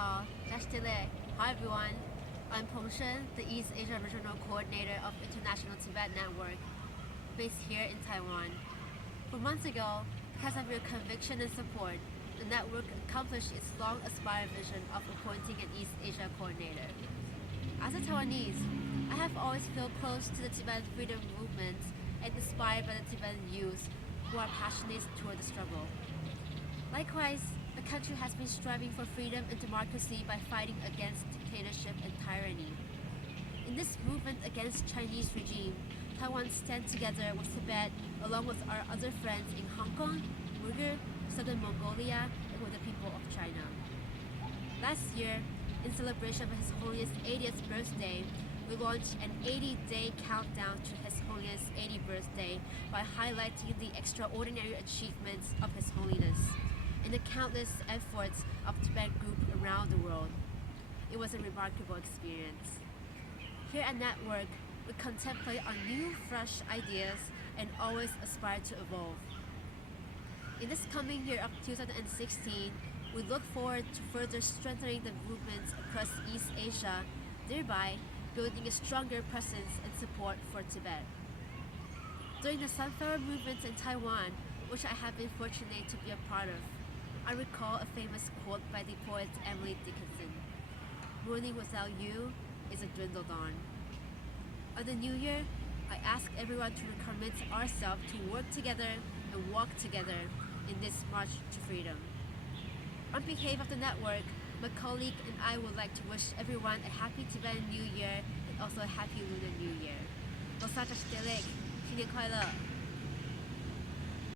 Hi everyone, I'm Penghsuan, the East Asia Regional Coordinator of International Tibet Network, based here in Taiwan. 4 months ago, because of your conviction and support, the network accomplished its long-aspired vision of appointing an East Asia coordinator. As a Taiwanese, I have always felt close to the Tibetan freedom movement and inspired by the Tibetan youth who are passionate toward the struggle. Likewise, the country has been striving for freedom and democracy by fighting against dictatorship and tyranny. In this movement against Chinese regime, Taiwan stands together with Tibet along with our other friends in Hong Kong, Uyghur, Southern Mongolia, and with the people of China. Last year, in celebration of His Holiness' 80th birthday, we launched an 80-day countdown to His Holiness' 80th birthday by highlighting the extraordinary achievements of His Holiness and the countless efforts of Tibetan groups around the world. It was a remarkable experience. Here at Network, we contemplate on new, fresh ideas and always aspire to evolve. In this coming year of 2016, we look forward to further strengthening the movements across East Asia, thereby building a stronger presence and support for Tibet. During the Sunflower movements in Taiwan, which I have been fortunate to be a part of, I recall a famous quote by the poet Emily Dickinson: "Morning without you is a dwindled dawn." On the New Year, I ask everyone to recommit ourselves to work together and walk together in this march to freedom. On behalf of the network, my colleague and I would like to wish everyone a happy Tibetan New Year and also a happy Lunar New Year. Losar 新年快乐！